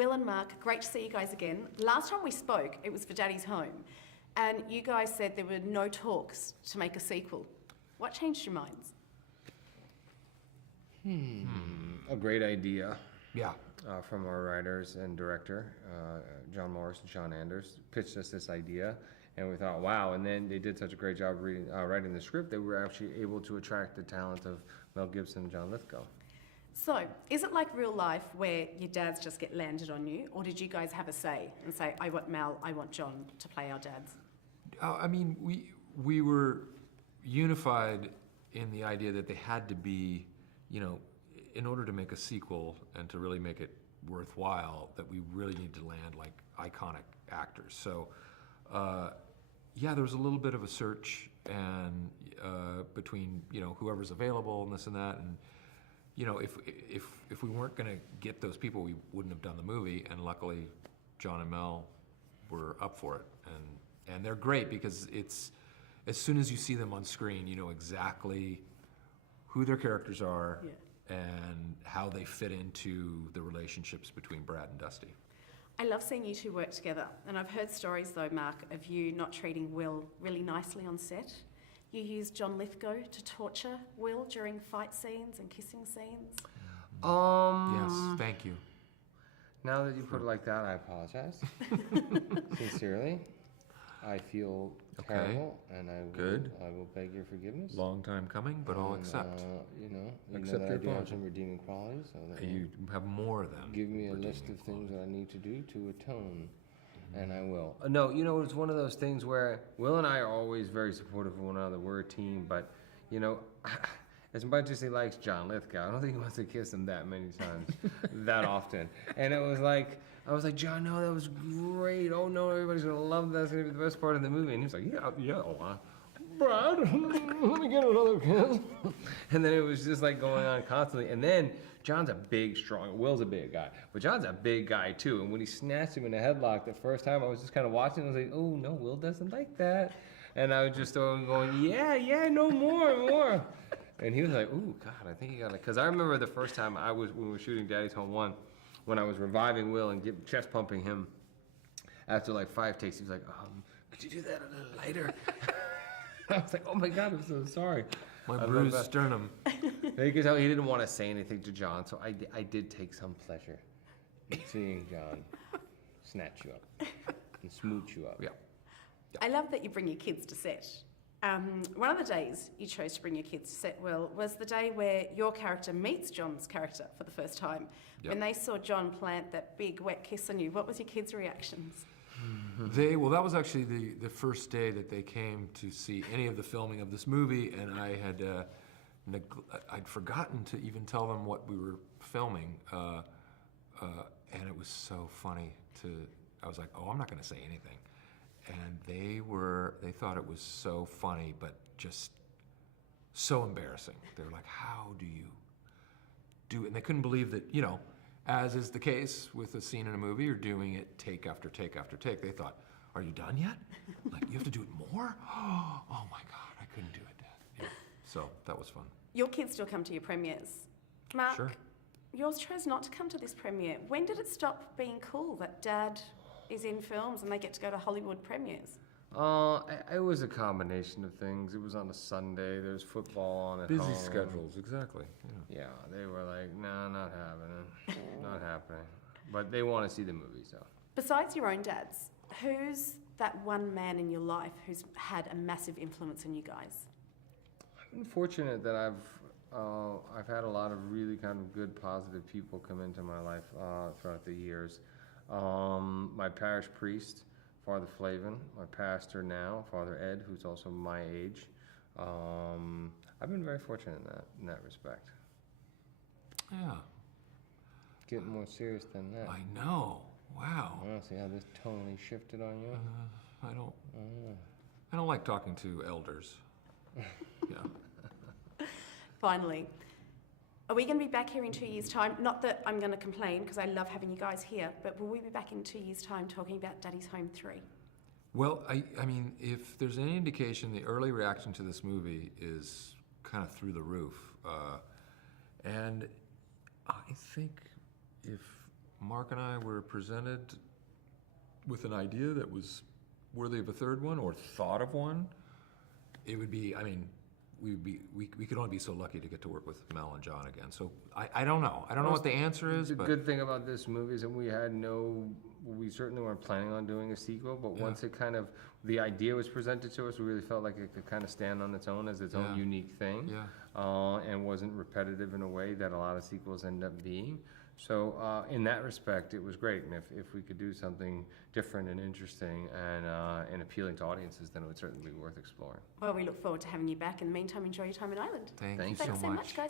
Will and Mark, great to see you guys again. Last time we spoke, it was for Daddy's Home, and you guys said there were no talks to make a sequel. What changed your minds? A great idea. Yeah. From our writers and director, John Morris and Sean Anders, pitched us this idea, and we thought, wow, and then they did such a great job writing the script that we were actually able to attract the talent of Mel Gibson and John Lithgow. So, is it like real life where your dads just get landed on you, or did you guys have a say and say, I want Mel, I want John to play our dads? I mean, we were unified in the idea that they had to be, you know, in order to make a sequel and to really make it worthwhile, that we really need to land like iconic actors. So, yeah, there was a little bit of a search and between, you know, whoever's available and this and that, and you know, if we weren't going to get those people, we wouldn't have done the movie. And luckily, John and Mel were up for it, and they're great because it's as soon as you see them on screen, you know exactly who their characters are. Yeah. And how they fit into the relationships between Brad and Dusty. I love seeing you two work together, and I've heard stories though, Mark, of you not treating Will really nicely on set. You used John Lithgow to torture Will during fight scenes and kissing scenes. Yes, thank you. Now that you put it like that, I apologize. Sincerely. I feel terrible, and I will beg your forgiveness. Long time coming, but I'll accept. You know Accept that your I do have apology. some redeeming qualities. So that You have more than give me a list redeeming of things that I need to do to atone, and I will. No, you know, it's one of those things where Will and I are always very supportive of one another. We're a team, but you know, as much as he likes John Lithgow, I don't think he wants to kiss him that many times, that often. And it was like, I was like, John, no, that was great. Oh no, everybody's gonna love that. That's gonna be the best part of the movie. And he was like, yeah, Brad, let me get another kiss. And then it was just like going on constantly. And then John's a big, strong, Will's a big guy, but John's a big guy too. And when he snatched him in a headlock the first time, I was just kind of watching. I was like, oh no, Will doesn't like that. And I was just going, yeah, no more. And he was like, ooh, God, I think you gotta, because I remember the first time when we were shooting Daddy's Home 1, when I was reviving Will and chest pumping him after like 5 takes, he was like, could you do that a little lighter? I was like, oh my God, I'm so sorry. My bruised sternum. You could tell he didn't want to say anything to John, so I did take some pleasure in seeing John snatch you up and smooch you up. Yeah. I love that you bring your kids to set. One of the days you chose to bring your kids to set, Will, was the day where your character meets John's character for the first time. Yep. When they saw John plant that big wet kiss on you, what was your kids' reactions? Well, that was actually the first day that they came to see any of the filming of this movie, and I had I'd forgotten to even tell them what we were filming, and it was so funny I was like, oh, I'm not going to say anything. And they thought it was so funny, but just so embarrassing. They were like, how do you do it? And they couldn't believe that, you know, as is the case with a scene in a movie, you're doing it take after take after take. They thought, are you done yet? Like, you have to do it more? Oh my God, I couldn't do it, Dad. Yeah. So that was fun. Your kids still come to your premieres. Mark, Sure. Yours chose not to come to this premiere. When did it stop being cool that Dad is in films and they get to go to Hollywood premieres? It was a combination of things. It was on a Sunday. There's football on at Busy home. schedules, exactly. Yeah, they were like, nah, not happening. Not happening. But they want to see the movie, so. Besides your own dads, who's that one man in your life who's had a massive influence on you guys? I've been fortunate that I've had a lot of really kind of good, positive people come into my life throughout the years. My parish priest, Father Flavin, my pastor now, Father Ed, who's also my age. I've been very fortunate in that respect. Yeah. Getting more serious than that. I know. Wow. I see how this totally shifted on you. I don't like talking to elders. Yeah. Finally, are we going to be back here in 2 years' time? Not that I'm going to complain, because I love having you guys here, but will we be back in 2 years' time talking about Daddy's Home 3? Well, I mean, if there's any indication, the early reaction to this movie is kind of through the roof. And I think if Mark and I were presented with an idea that was worthy of a third one, or thought of one, it would be, I mean, we could only be so lucky to get to work with Mel and John again. So I don't know. I don't know what the answer is. The but good thing about this movie is that we certainly weren't planning on doing a sequel, but Yeah. once the idea was presented to us, we really felt like it could kind of stand on its own as its own Yeah. unique thing. Yeah. And wasn't repetitive in a way that a lot of sequels end up being. So in that respect, it was great. And if we could do something different and interesting and appealing to audiences, then it would certainly be worth exploring. Well, we look forward to having you back. In the meantime, enjoy your time in Ireland. Thank you Thanks so Thanks so much. much, guys.